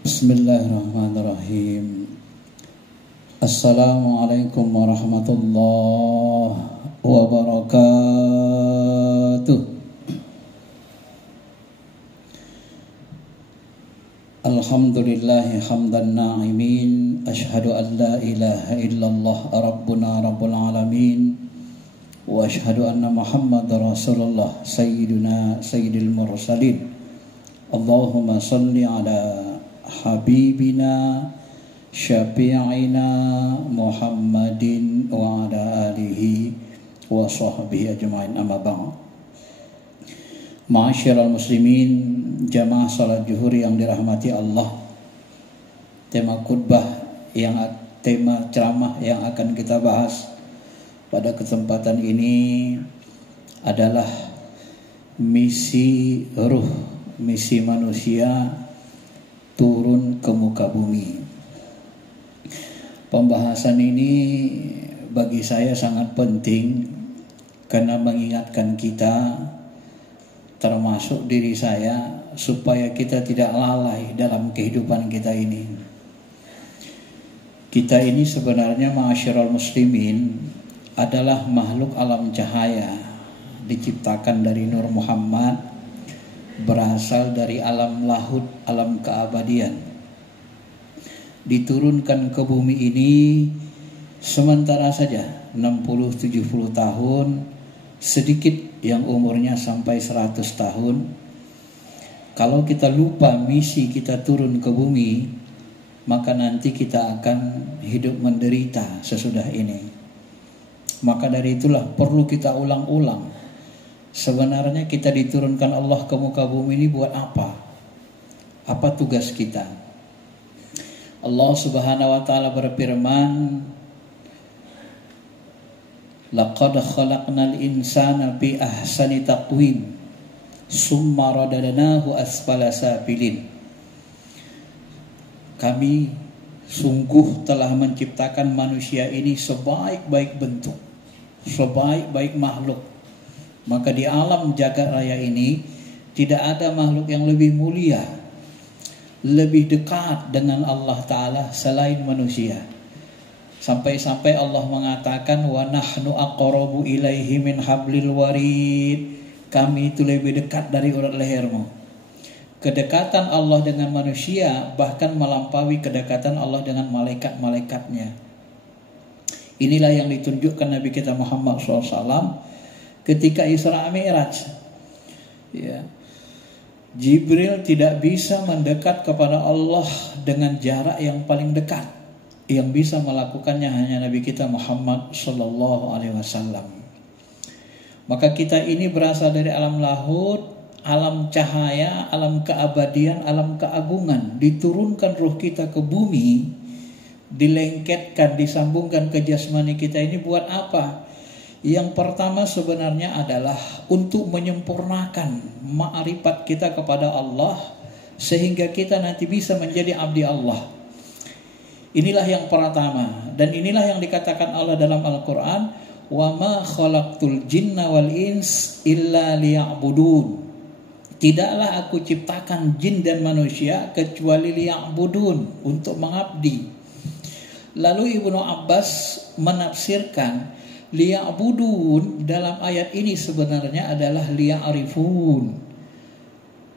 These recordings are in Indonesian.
Bismillahirrahmanirrahim. Assalamualaikum warahmatullahi wabarakatuh. Alhamdulillahi hamdan na'imin. Ashhadu an la ilaha illallah rabbuna rabbul alamin. Wa ashhadu anna Muhammadar Rasulullah sayyiduna sayyidil mursalin. Allahumma salli ala habibina syafi'ina Muhammadin wa ala alihi wa sahbihi ajma'in, amma ba'd. Ma'asyiral muslimin, jamaah salat zuhur yang dirahmati Allah. Tema ceramah yang akan kita bahas pada kesempatan ini adalah misi ruh, misi manusia turun ke muka bumi. Pembahasan ini bagi saya sangat penting karena mengingatkan kita, termasuk diri saya, supaya kita tidak lalai dalam kehidupan kita ini. Kita ini sebenarnya ma'asyiral muslimin adalah makhluk alam cahaya, diciptakan dari Nur Muhammad, berasal dari alam lahud, alam keabadian, diturunkan ke bumi ini sementara saja 60-70 tahun, sedikit yang umurnya sampai 100 tahun. Kalau kita lupa misi kita turun ke bumi, maka nanti kita akan hidup menderita sesudah ini. Maka dari itulah perlu kita ulang-ulang, sebenarnya kita diturunkan Allah ke muka bumi ini buat apa? Apa tugas kita? Allah Subhanahu wa taala berfirman, laqad khalaqnal insana fi ahsani taqwim summa radadnahu asfala safilin. Kami sungguh telah menciptakan manusia ini sebaik-baik bentuk, sebaik-baik makhluk. Maka di alam jagat raya ini tidak ada makhluk yang lebih mulia, lebih dekat dengan Allah Ta'ala selain manusia. Sampai-sampai Allah mengatakan, wa nahnu aqrabu ilaihi min hablil warid. Kami itu lebih dekat dari urat lehermu. Kedekatan Allah dengan manusia bahkan melampaui kedekatan Allah dengan malaikat-malaikatnya. Inilah yang ditunjukkan Nabi kita Muhammad SAW ketika Isra Mi'raj. Ya. Jibril tidak bisa mendekat kepada Allah dengan jarak yang paling dekat. Yang bisa melakukannya hanya Nabi kita Muhammad sallallahu alaihi wasallam. Maka kita ini berasal dari alam lahud, alam cahaya, alam keabadian, alam keagungan. Diturunkan ruh kita ke bumi, dilengketkan, disambungkan ke jasmani kita ini buat apa? Yang pertama sebenarnya adalah untuk menyempurnakan ma'rifat kita kepada Allah, sehingga kita nanti bisa menjadi abdi Allah. Inilah yang pertama, dan inilah yang dikatakan Allah dalam Al-Quran, wa ma khalaqtul jinna wal ins illa liya'budun. Tidaklah aku ciptakan jin dan manusia kecuali liya'budun, untuk mengabdi. Lalu Ibnu Abbas menafsirkan liya'budun dalam ayat ini sebenarnya adalah liya'rifun,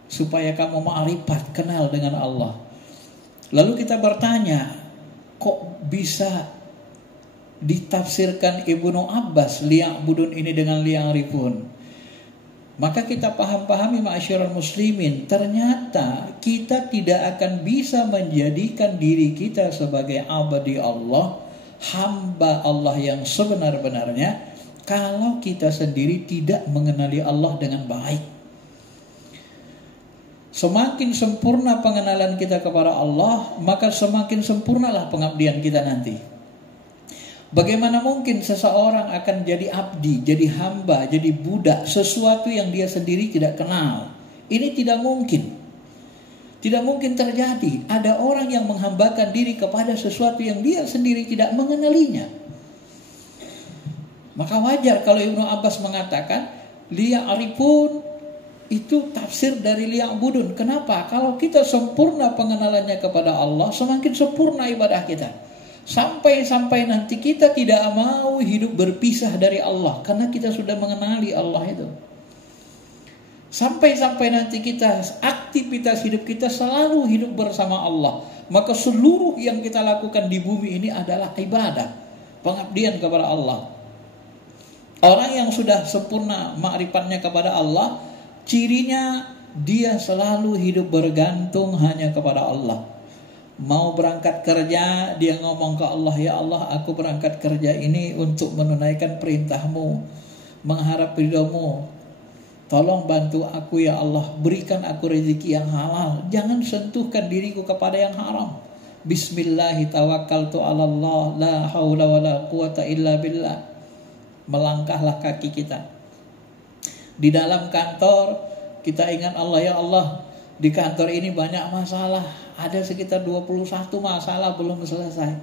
supaya kamu ma'rifat, kenal dengan Allah. Lalu kita bertanya, kok bisa ditafsirkan Ibnu Abbas liya'budun ini dengan liya'rifun? Maka kita pahami ma'asyiral muslimin, ternyata kita tidak akan bisa menjadikan diri kita sebagai abdi Allah, hamba Allah yang sebenar-benarnya, kalau kita sendiri tidak mengenali Allah dengan baik. Semakin sempurna pengenalan kita kepada Allah, maka semakin sempurnalah pengabdian kita nanti. Bagaimana mungkin seseorang akan jadi abdi, jadi hamba, jadi budak sesuatu yang dia sendiri tidak kenal? Ini tidak mungkin. Tidak mungkin terjadi. Ada orang yang menghambakan diri kepada sesuatu yang dia sendiri tidak mengenalinya. Maka wajar kalau Ibnu Abbas mengatakan liya'rifun Itu tafsir dari liya'budun. Kenapa? Kalau kita sempurna pengenalannya kepada Allah, semakin sempurna ibadah kita. Sampai-sampai nanti kita tidak mau hidup berpisah dari Allah, karena kita sudah mengenali Allah itu. Sampai-sampai nanti kita, aktivitas hidup kita selalu hidup bersama Allah. Maka seluruh yang kita lakukan di bumi ini adalah ibadah, pengabdian kepada Allah. Orang yang sudah sempurna ma'rifatnya kepada Allah, cirinya dia selalu hidup bergantung hanya kepada Allah. Mau berangkat kerja, dia ngomong ke Allah, ya Allah, aku berangkat kerja ini untuk menunaikan perintahmu, mengharap ridhomu. Tolong bantu aku ya Allah, berikan aku rezeki yang halal, jangan sentuhkan diriku kepada yang haram. Bismillahi tawakkaltu ala Allah, la haula wa la quwata illa billah. Melangkahlah kaki kita. Di dalam kantor kita ingat Allah, ya Allah, di kantor ini banyak masalah, ada sekitar 21 masalah belum selesai.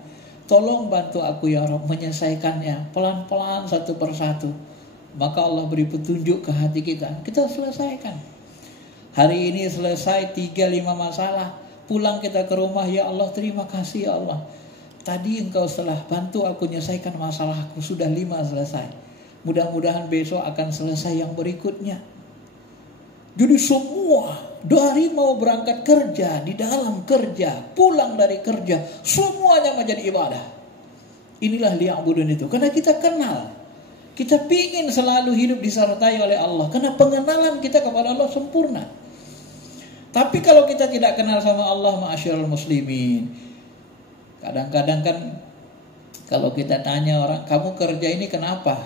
Tolong bantu aku ya Rabb menyelesaikannya pelan-pelan satu persatu. Maka Allah beri petunjuk ke hati kita, kita selesaikan. Hari ini selesai 3-5 masalah, pulang kita ke rumah, ya Allah terima kasih ya Allah, tadi engkau telah bantu aku menyelesaikan masalahku, sudah 5 selesai. Mudah-mudahan besok akan selesai yang berikutnya. Jadi semua dari mau berangkat kerja, di dalam kerja, pulang dari kerja, semuanya menjadi ibadah. Inilah liya'budun itu, karena kita kenal. Kita pingin selalu hidup disertai oleh Allah, karena pengenalan kita kepada Allah sempurna. Tapi kalau kita tidak kenal sama Allah, ma'asyiral muslimin, kadang-kadang kan kalau kita tanya orang, kamu kerja ini kenapa?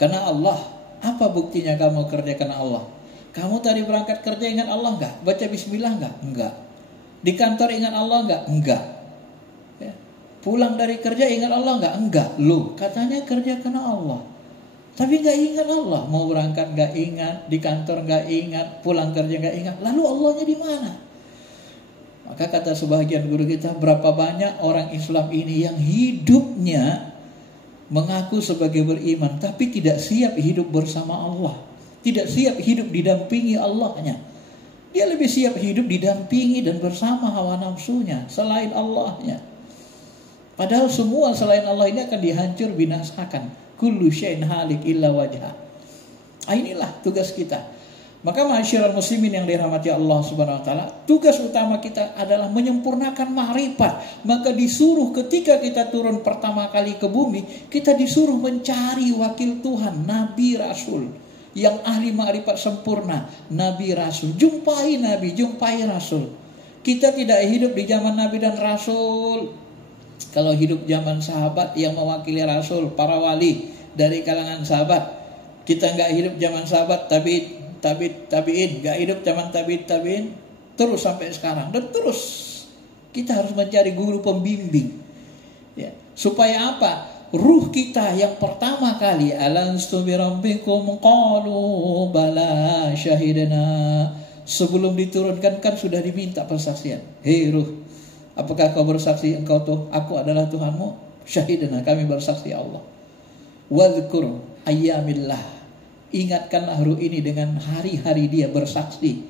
Karena Allah. Apa buktinya kamu kerja karena Allah? Kamu tadi berangkat kerja ingat Allah enggak? Baca bismillah enggak? Enggak. Di kantor ingat Allah enggak? Enggak. Ya. Pulang dari kerja ingat Allah enggak? Enggak. Loh, katanya kerja karena Allah, tapi enggak ingat Allah. Mau berangkat enggak ingat, di kantor enggak ingat, pulang kerja enggak ingat. Lalu Allahnya di mana? Maka kata sebagian guru kita, berapa banyak orang Islam ini yang hidupnya mengaku sebagai beriman, tapi tidak siap hidup bersama Allah, tidak siap hidup didampingi Allahnya. Dia lebih siap hidup didampingi dan bersama hawa nafsunya selain Allahnya. Padahal semua selain Allah ini akan dihancur binasakan. Kullu syai'in halik illa wajhah. Inilah tugas kita. Maka ma'asyiral muslimin yang dirahmati Allah Subhanahu wa taala, tugas utama kita adalah menyempurnakan ma'rifat. Maka disuruh ketika kita turun pertama kali ke bumi, kita disuruh mencari wakil Tuhan, nabi rasul yang ahli ma'rifat sempurna, nabi rasul. Jumpai nabi, jumpai rasul. Kita tidak hidup di zaman nabi dan rasul. Kalau hidup zaman sahabat yang mewakili rasul, para wali dari kalangan sahabat. Kita enggak hidup zaman sahabat, tabi'in, gak hidup zaman tabi'in terus sampai sekarang, dan terus kita harus mencari guru pembimbing ya. Supaya apa? Ruh kita yang pertama kali, alastu birabbikum qalu bala syahidana, sebelum diturunkan kan sudah diminta persaksian. Hei ruh, apakah kau bersaksi engkau tuh aku adalah Tuhanmu? Syahidana, kami bersaksi Allah. Wadhkur ayyamillah, ingatkanlah ruh ini dengan hari-hari dia bersaksi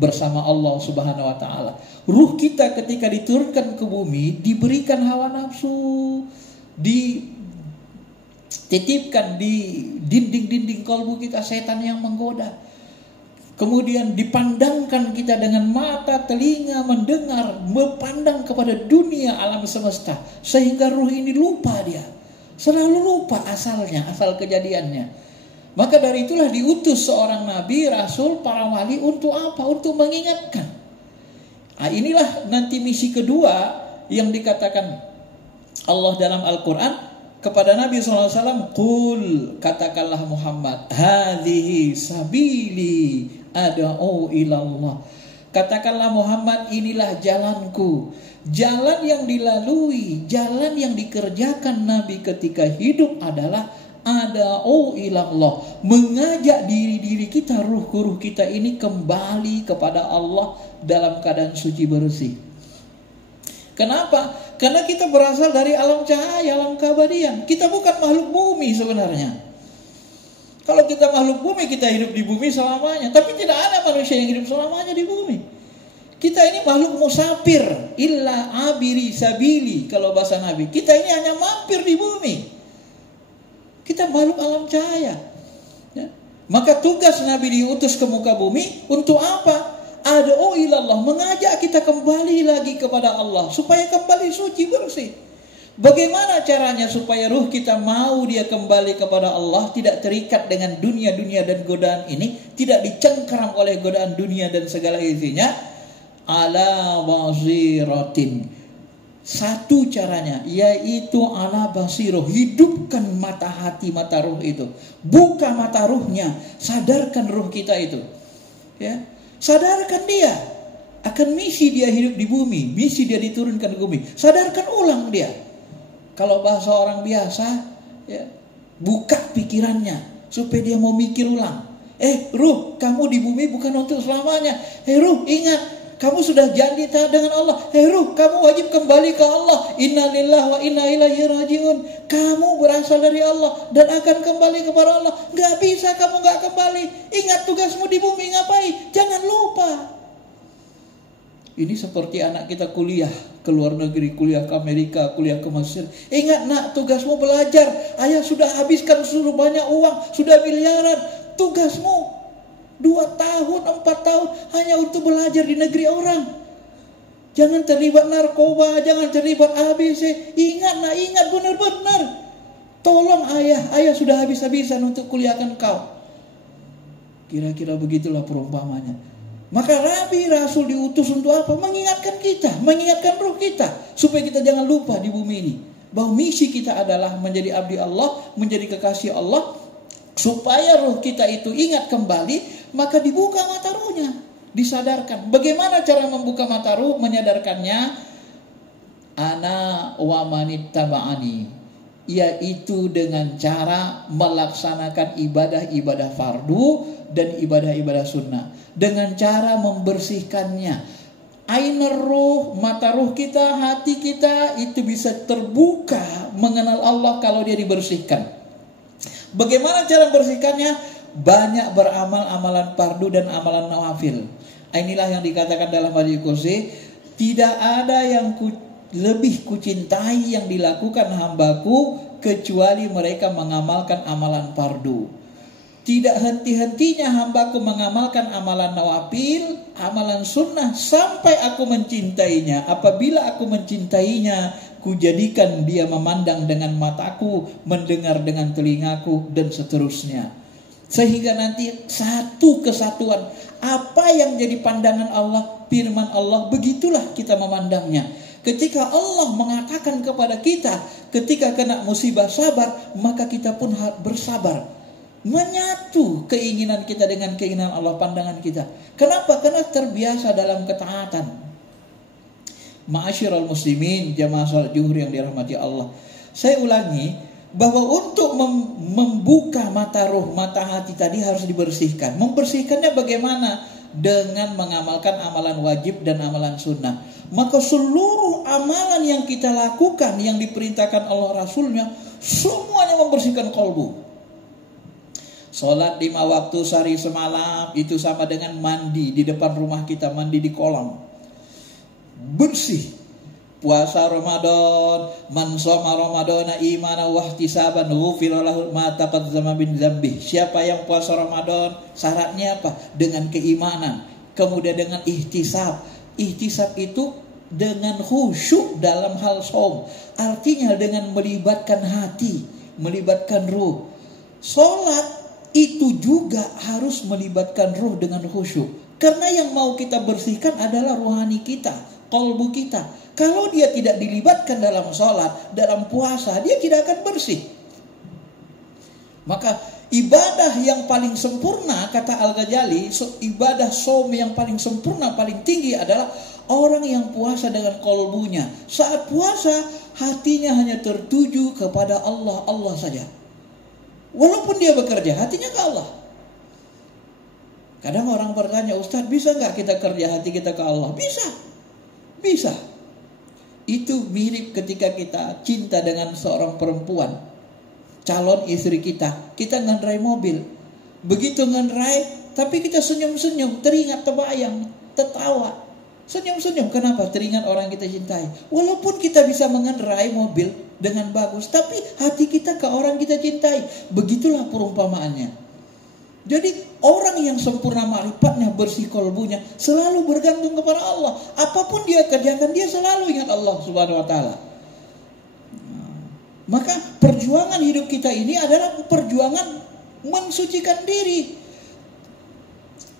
bersama Allah Subhanahu wa taala. Ruh kita ketika diturunkan ke bumi diberikan hawa nafsu, dititipkan di dinding-dinding kalbu kita setan yang menggoda. Kemudian dipandangkan kita dengan mata, telinga, mendengar, memandang kepada dunia alam semesta, sehingga ruh ini lupa, dia selalu lupa asalnya, asal kejadiannya. Maka dari itulah diutus seorang nabi, rasul, para wali untuk apa? Untuk mengingatkan. Nah, inilah nanti misi kedua yang dikatakan Allah dalam Al-Quran kepada Nabi SAW. Qul, katakanlah Muhammad, hadhihi sabili ad'u ilallah. Katakanlah Muhammad, inilah jalanku. Jalan yang dilalui, jalan yang dikerjakan Nabi ketika hidup adalah ada'u ilallah, mengajak diri-diri kita, ruh-ruh kita ini kembali kepada Allah dalam keadaan suci bersih. Kenapa? Karena kita berasal dari alam cahaya, alam keabadian. Kita bukan makhluk bumi sebenarnya. Kalau kita makhluk bumi, kita hidup di bumi selamanya. Tapi tidak ada manusia yang hidup selamanya di bumi. Kita ini makhluk musafir, illa abiri sabili kalau bahasa Nabi. Kita ini hanya mampir di bumi. Kita makhluk alam cahaya. Ya. Maka tugas Nabi diutus ke muka bumi untuk apa? Ad'u ilallah, mengajak kita kembali lagi kepada Allah supaya kembali suci bersih. Bagaimana caranya supaya ruh kita mau dia kembali kepada Allah, tidak terikat dengan dunia-dunia dan godaan ini, tidak dicengkeram oleh godaan dunia dan segala isinya? Ala basiratin. Satu caranya yaitu ala basiroh, hidupkan mata hati, mata ruh itu. Buka mata ruhnya, sadarkan ruh kita itu. Ya. Sadarkan dia akan misi dia hidup di bumi, misi dia diturunkan ke bumi. Sadarkan ulang dia. Kalau bahasa orang biasa, ya, buka pikirannya supaya dia mau mikir ulang. Ruh, kamu di bumi bukan untuk selamanya. Ruh, ingat, kamu sudah janji dengan Allah. Ruh, kamu wajib kembali ke Allah. Inna lillahi wa inna ilaihi rajiun. Kamu berasal dari Allah dan akan kembali kepada Allah. Gak bisa kamu gak kembali. Ingat tugasmu di bumi ngapain? Jangan lupa. Ini seperti anak kita kuliah ke luar negeri, kuliah ke Amerika, kuliah ke Mesir. Ingat nak, tugasmu belajar. Ayah sudah habiskan seluruh banyak uang, sudah miliaran. Tugasmu 2 tahun, 4 tahun hanya untuk belajar di negeri orang. Jangan terlibat narkoba, jangan terlibat ABC. Ingat nak, ingat benar-benar. Tolong ayah sudah habis-habisan untuk kuliahkan kau. Kira-kira begitulah perumpamannya. Maka Nabi Rasul diutus untuk apa? Mengingatkan kita, mengingatkan ruh kita, supaya kita jangan lupa di bumi ini bahwa misi kita adalah menjadi abdi Allah, menjadi kekasih Allah. Supaya ruh kita itu ingat kembali, maka dibuka mata ruhnya, disadarkan. Bagaimana cara membuka mata ruh, menyadarkannya? Ana wa manittaba'ani, yaitu dengan cara melaksanakan ibadah-ibadah fardu dan ibadah-ibadah sunnah, dengan cara membersihkannya. Ainar ruh, mata ruh kita, hati kita itu bisa terbuka mengenal Allah kalau dia dibersihkan. Bagaimana cara membersihkannya? Banyak beramal amalan fardu dan amalan nawafil. Inilah yang dikatakan dalam hadis qudsi, tidak ada yang lebih kucintai yang dilakukan hambaku kecuali mereka mengamalkan amalan fardu. Tidak henti-hentinya hambaku mengamalkan amalan nawafil, amalan sunnah sampai aku mencintainya. Apabila aku mencintainya, kujadikan dia memandang dengan mataku, mendengar dengan telingaku, dan seterusnya. Sehingga nanti satu kesatuan. Apa yang jadi pandangan Allah, firman Allah, begitulah kita memandangnya. Ketika Allah mengatakan kepada kita, ketika kena musibah sabar, maka kita pun bersabar. Menyatu keinginan kita dengan keinginan Allah, pandangan kita. Kenapa? Karena terbiasa dalam ketaatan. Ma'asyiral muslimin, jamaah salat zuhur yang dirahmati Allah. Saya ulangi bahwa untuk membuka mata ruh, mata hati tadi harus dibersihkan. Membersihkannya bagaimana? Dengan mengamalkan amalan wajib dan amalan sunnah. Maka seluruh amalan yang kita lakukan, yang diperintahkan Allah Rasulnya, semuanya membersihkan kalbu. Sholat 5 waktu sehari semalam itu sama dengan mandi di depan rumah kita, mandi di kolam. Bersih. Puasa Ramadan, man shoma Ramadana imanan wa ihtisaban ghufira lahu ma taqaddama min dzambi. Siapa yang puasa Ramadan, syaratnya apa? Dengan keimanan, kemudian dengan ihtisab. Ihtisab itu dengan khusyuk dalam hal shaum. Artinya dengan melibatkan hati, melibatkan ruh. Salat itu juga harus melibatkan ruh dengan khusyuk. Karena yang mau kita bersihkan adalah rohani kita, kalbu kita. Kalau dia tidak dilibatkan dalam sholat, dalam puasa, dia tidak akan bersih. Maka ibadah yang paling sempurna, kata Al-Ghazali, ibadah shaum yang paling sempurna, paling tinggi adalah orang yang puasa dengan kalbunya. Saat puasa, hatinya hanya tertuju kepada Allah, Allah saja. Walaupun dia bekerja, hatinya ke Allah. Kadang orang bertanya, Ustaz, bisa gak kita kerja hati kita ke Allah? Bisa. Bisa. Itu mirip ketika kita cinta dengan seorang perempuan, calon istri kita. Kita ngendarai mobil. Begitu ngerai, tapi kita senyum-senyum, teringat, terbayang, tertawa. Senyum-senyum, kenapa? Teringat orang kita cintai. Walaupun kita bisa mengendarai mobil dengan bagus, tapi hati kita ke orang kita cintai. Begitulah perumpamaannya. Jadi orang yang sempurna ma'rifatnya, bersih kolbunya, selalu bergantung kepada Allah. Apapun dia kerjakan, dia selalu ingat Allah Subhanahu wa ta'ala. Maka perjuangan hidup kita ini adalah perjuangan mensucikan diri.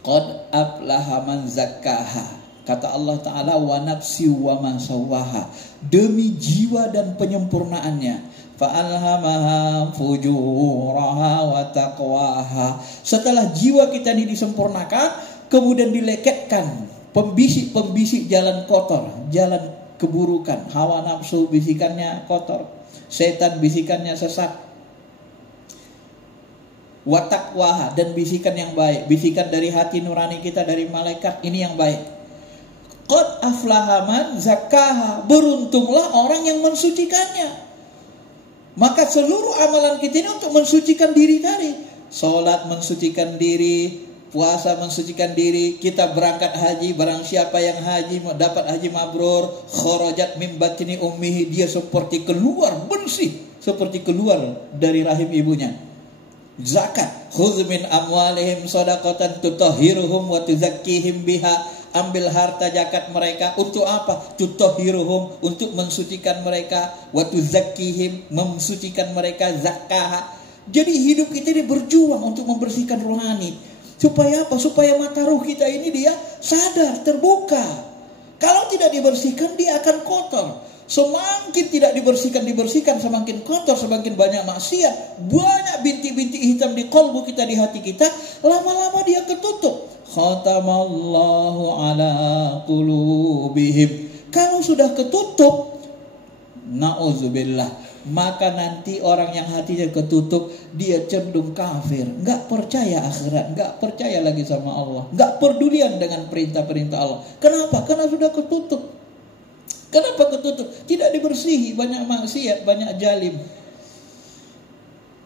Qad aflaha man zakkaha. Kata Allah Ta'ala, wa nafsi wa ma sawwaha. Demi jiwa dan penyempurnaannya. Fa'alhamaha fujuraha wa taqwaha. Setelah jiwa kita ini disempurnakan, kemudian dileketkan pembisik-pembisik jalan kotor, jalan keburukan. Hawa nafsu bisikannya kotor, setan bisikannya sesat. Wa taqwaha, dan bisikan yang baik, bisikan dari hati nurani kita, dari malaikat, ini yang baik. Qad aflaha man zakkaha. Beruntunglah orang yang mensucikannya. Maka seluruh amalan kita ini untuk mensucikan diri tadi. Salat mensucikan diri, puasa mensucikan diri. Kita berangkat haji, barang siapa yang haji dapat haji mabrur, kharajat min batni ummihi, dia seperti keluar bersih, seperti keluar dari rahim ibunya. Zakat, khudz min amwalihim shadaqatan tutahhiruhum wa tuzakkihim biha. Ambil harta zakat mereka untuk apa? Tutahhiruhum, untuk mensucikan mereka, wa tuzakkihim, mensucikan mereka, zakah. Jadi hidup kita ini berjuang untuk membersihkan rohani. Supaya apa? Supaya mata ruh kita ini dia sadar, terbuka. Kalau tidak dibersihkan, dia akan kotor. Semakin tidak dibersihkan, semakin kotor, semakin banyak maksiat, banyak bintik-bintik hitam di qalbu kita, di hati kita, lama-lama dia ketutup. Khatamallahu ala qulubihim. Kalau sudah ketutup, na'udzubillah, maka nanti orang yang hatinya ketutup, dia cenderung kafir, nggak percaya akhirat, nggak percaya lagi sama Allah, nggak pedulian dengan perintah-perintah Allah. Kenapa? Karena sudah ketutup. Kenapa ketutup? Tidak dibersihi, banyak maksiat, banyak jalim.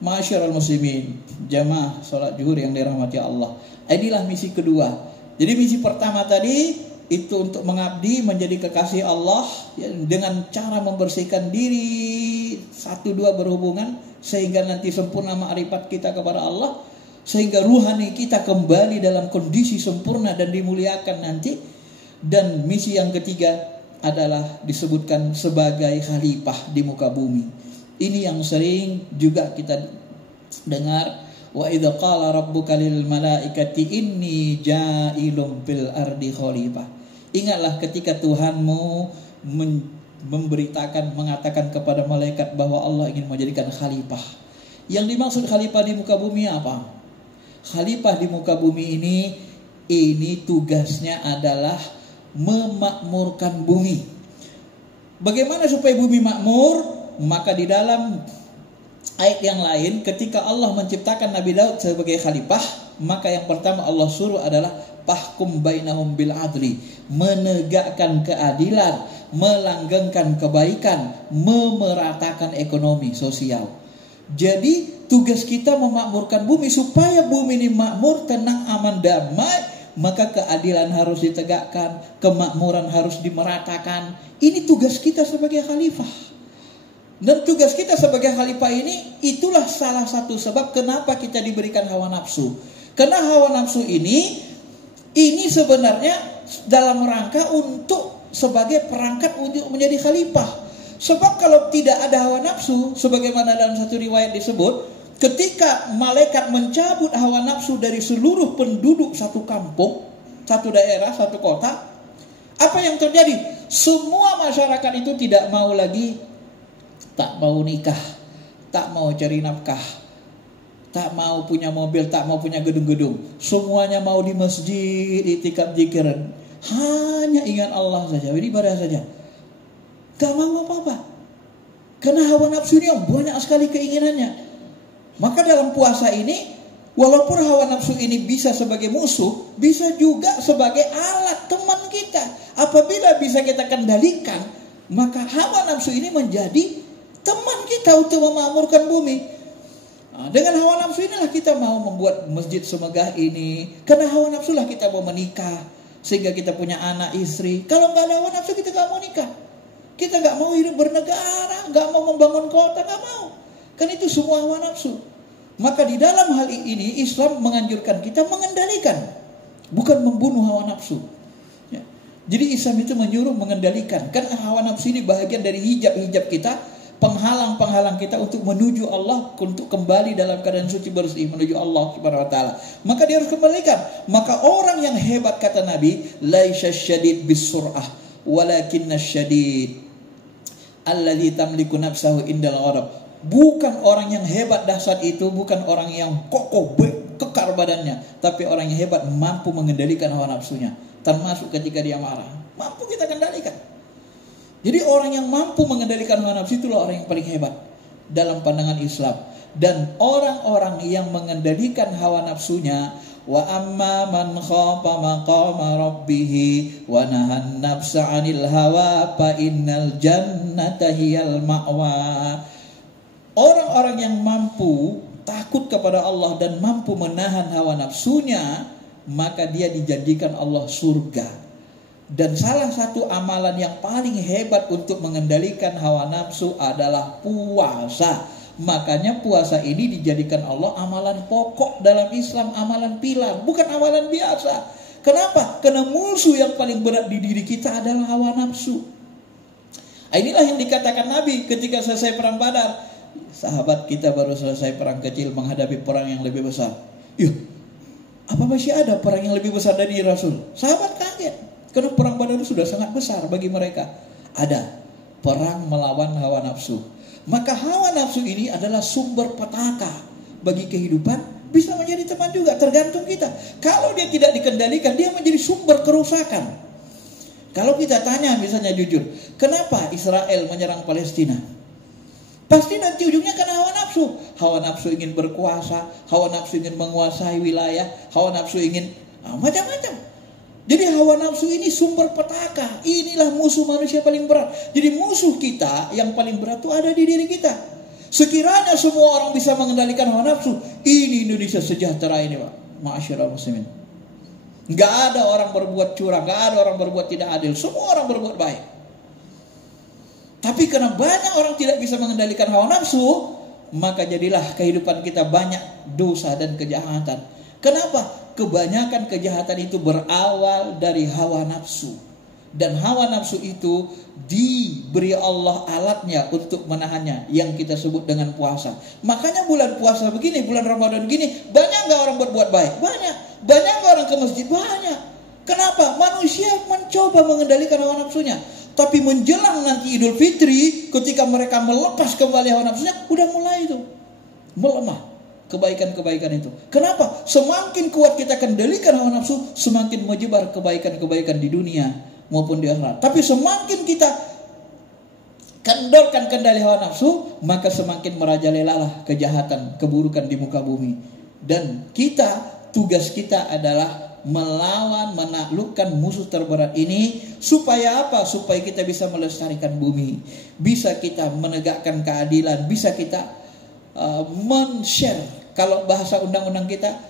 Masyarul muslimin, jamaah salat zuhur yang dirahmati Allah. Inilah misi kedua. Jadi misi pertama tadi itu untuk mengabdi, menjadi kekasih Allah ya, dengan cara membersihkan diri, 1-2 berhubungan sehingga nanti sempurna ma'rifat kita kepada Allah, sehingga ruhani kita kembali dalam kondisi sempurna dan dimuliakan nanti. Dan misi yang ketiga adalah disebutkan sebagai khalifah di muka bumi. Ini yang sering juga kita dengar, wa idza qala rabbuka lil malaikati inni ja'ilun fil ardi khalifah. Ingatlah ketika Tuhanmu mengatakan kepada malaikat bahwa Allah ingin menjadikan khalifah. Yang dimaksud khalifah di muka bumi apa? Khalifah di muka bumi ini tugasnya adalah memakmurkan bumi. Bagaimana supaya bumi makmur? Maka di dalam ayat yang lain, ketika Allah menciptakan Nabi Daud sebagai khalifah, maka yang pertama Allah suruh adalah fahkum bainahum bil adli, menegakkan keadilan, melanggengkan kebaikan, memeratakan ekonomi sosial. Jadi tugas kita memakmurkan bumi supaya bumi ini makmur, tenang, aman, damai. Maka keadilan harus ditegakkan, kemakmuran harus dimeratakan. Ini tugas kita sebagai khalifah. Dan tugas kita sebagai khalifah ini, itulah salah satu sebab kenapa kita diberikan hawa nafsu. Karena hawa nafsu ini sebenarnya dalam rangka untuk sebagai perangkat untuk menjadi khalifah. Sebab kalau tidak ada hawa nafsu, sebagaimana dalam satu riwayat disebut, ketika malaikat mencabut hawa nafsu dari seluruh penduduk satu kampung, satu daerah, satu kota, apa yang terjadi? Semua masyarakat itu tidak mau lagi, tak mau nikah, tak mau cari nafkah, tak mau punya mobil, tak mau punya gedung-gedung. Semuanya mau di masjid, itikaf zikiran, hanya ingat Allah saja, ibadah saja, gak mau apa-apa. Karena hawa nafsu ini banyak sekali keinginannya. Maka dalam puasa ini, walaupun hawa nafsu ini bisa sebagai musuh, bisa juga sebagai alat teman kita. Apabila bisa kita kendalikan, maka hawa nafsu ini menjadi teman kita untuk memakmurkan bumi. Dengan hawa nafsu inilah kita mau membuat masjid semegah ini. Karena hawa nafsu lah kita mau menikah, sehingga kita punya anak istri. Kalau nggak ada hawa nafsu kita nggak mau nikah. Kita nggak mau hidup bernegara, nggak mau membangun kota, nggak mau. Kan itu semua hawa nafsu. Maka di dalam hal ini Islam menganjurkan kita mengendalikan, bukan membunuh hawa nafsu. Ya. Jadi Islam itu menyuruh mengendalikan. Kan hawa nafsu ini bahagian dari hijab kita, penghalang-penghalang kita untuk menuju Allah, untuk kembali dalam keadaan suci bersih menuju Allah Subhanahu wa taala. Maka dia harus kembalikan. Maka orang yang hebat, kata Nabi, laisa syadid bisur'ah walakinna syadid alladzi tamliku nafsahu indal ghadab. Bukan orang yang hebat dahsyat itu, bukan orang yang kokoh kekar badannya, tapi orang yang hebat mampu mengendalikan hawa nafsunya, termasuk ketika dia marah. Mampu kita kendalikan. Jadi orang yang mampu mengendalikan hawa nafsu itulah orang yang paling hebat dalam pandangan Islam. Dan orang-orang yang mengendalikan hawa nafsunya, wa amma man khafa maqama rabbih wa nahan nafsa 'anil hawa fa innal jannata hiyal ma'wa. Orang-orang yang mampu takut kepada Allah dan mampu menahan hawa nafsunya, maka dia dijanjikan Allah surga. Dan salah satu amalan yang paling hebat untuk mengendalikan hawa nafsu adalah puasa. Makanya puasa ini dijadikan Allah amalan pokok dalam Islam, amalan pilar, bukan amalan biasa. Kenapa? Karena musuh yang paling berat di diri kita adalah hawa nafsu. Inilah yang dikatakan Nabi ketika selesai perang Badar. Sahabat kita baru selesai perang kecil menghadapi perang yang lebih besar. Iya, apa masih ada perang yang lebih besar dari Rasul? Sahabat kaget. Karena perang Badar itu sudah sangat besar bagi mereka. Ada perang melawan hawa nafsu. Maka hawa nafsu ini adalah sumber petaka bagi kehidupan. Bisa menjadi teman juga, tergantung kita. Kalau dia tidak dikendalikan, dia menjadi sumber kerusakan. Kalau kita tanya misalnya jujur, kenapa Israel menyerang Palestina? Pasti nanti ujungnya karena hawa nafsu. Hawa nafsu ingin berkuasa, hawa nafsu ingin menguasai wilayah, hawa nafsu ingin macam-macam. Jadi hawa nafsu ini sumber petaka. Inilah musuh manusia paling berat. Jadi musuh kita yang paling berat itu ada di diri kita. Sekiranya semua orang bisa mengendalikan hawa nafsu, ini Indonesia sejahtera ini, Pak. Ma'asyiral muslimin. Enggak ada orang berbuat curang, enggak ada orang berbuat tidak adil. Semua orang berbuat baik. Tapi karena banyak orang tidak bisa mengendalikan hawa nafsu, maka jadilah kehidupan kita banyak dosa dan kejahatan. Kenapa? Kebanyakan kejahatan itu berawal dari hawa nafsu. Dan hawa nafsu itu diberi Allah alatnya untuk menahannya, yang kita sebut dengan puasa. Makanya bulan puasa begini, bulan Ramadan begini, banyak gak orang berbuat baik? Banyak. Banyak gak orang ke masjid? Banyak. Kenapa? Manusia mencoba mengendalikan hawa nafsunya. Tapi menjelang nanti Idul Fitri, ketika mereka melepas kembali hawa nafsunya, udah mulai itu melemah kebaikan-kebaikan itu. Kenapa? Semakin kuat kita kendalikan hawa nafsu, semakin menyebar kebaikan-kebaikan di dunia maupun di akhirat. Tapi semakin kita kendorkan kendali hawa nafsu, maka semakin merajalelalah kejahatan, keburukan di muka bumi. Dan tugas kita adalah melawan, menaklukkan musuh terberat ini. Supaya apa? Supaya kita bisa melestarikan bumi, bisa kita menegakkan keadilan, bisa kita men-share. Kalau bahasa undang-undang kita,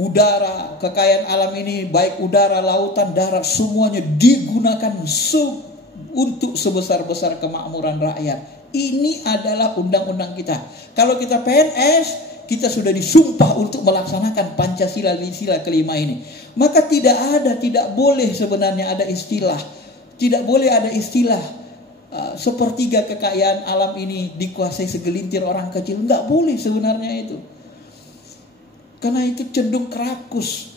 udara, kekayaan alam ini, baik udara, lautan, darat, semuanya digunakan untuk sebesar-besar kemakmuran rakyat. Ini adalah undang-undang kita. Kalau kita PNS, kita sudah disumpah untuk melaksanakan Pancasila sila kelima ini. Maka tidak boleh sebenarnya ada istilah, tidak boleh ada istilah sepertiga kekayaan alam ini dikuasai segelintir orang kecil. Enggak boleh sebenarnya itu. Karena itu cenderung kerakus.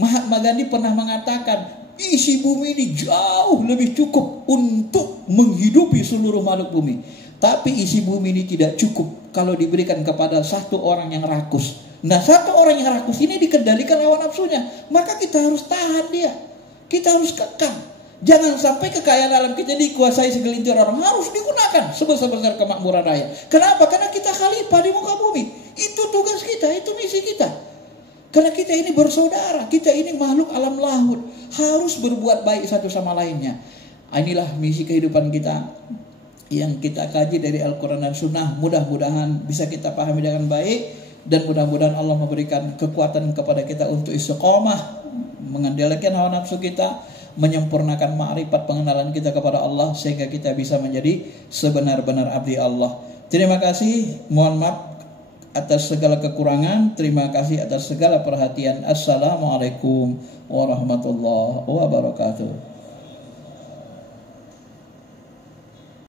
Mahatma Gandhi pernah mengatakan, isi bumi ini jauh lebih cukup untuk menghidupi seluruh makhluk bumi. Tapi isi bumi ini tidak cukup kalau diberikan kepada satu orang yang rakus. Nah, satu orang yang rakus ini dikendalikan hawa nafsunya. Maka kita harus tahan dia. Kita harus kekang. Jangan sampai kekayaan alam kita dikuasai segelintir orang. Harus digunakan sebesar-besar kemakmuran rakyat. Kenapa? Karena kita khalifah di muka bumi. Itu tugas kita, itu misi kita. Karena kita ini bersaudara, kita ini makhluk alam laut, harus berbuat baik satu sama lainnya. Inilah misi kehidupan kita. yang kita kaji dari Al-Quran dan Sunnah mudah-mudahan bisa kita pahami dengan baik, dan mudah-mudahan Allah memberikan kekuatan kepada kita untuk istiqomah mengendalikan hawa nafsu kita, menyempurnakan ma'rifat pengenalan kita kepada Allah sehingga kita bisa menjadi sebenar-benar abdi Allah. Terima kasih, mohon maaf atas segala kekurangan, terima kasih atas segala perhatian. Assalamualaikum warahmatullahi wabarakatuh.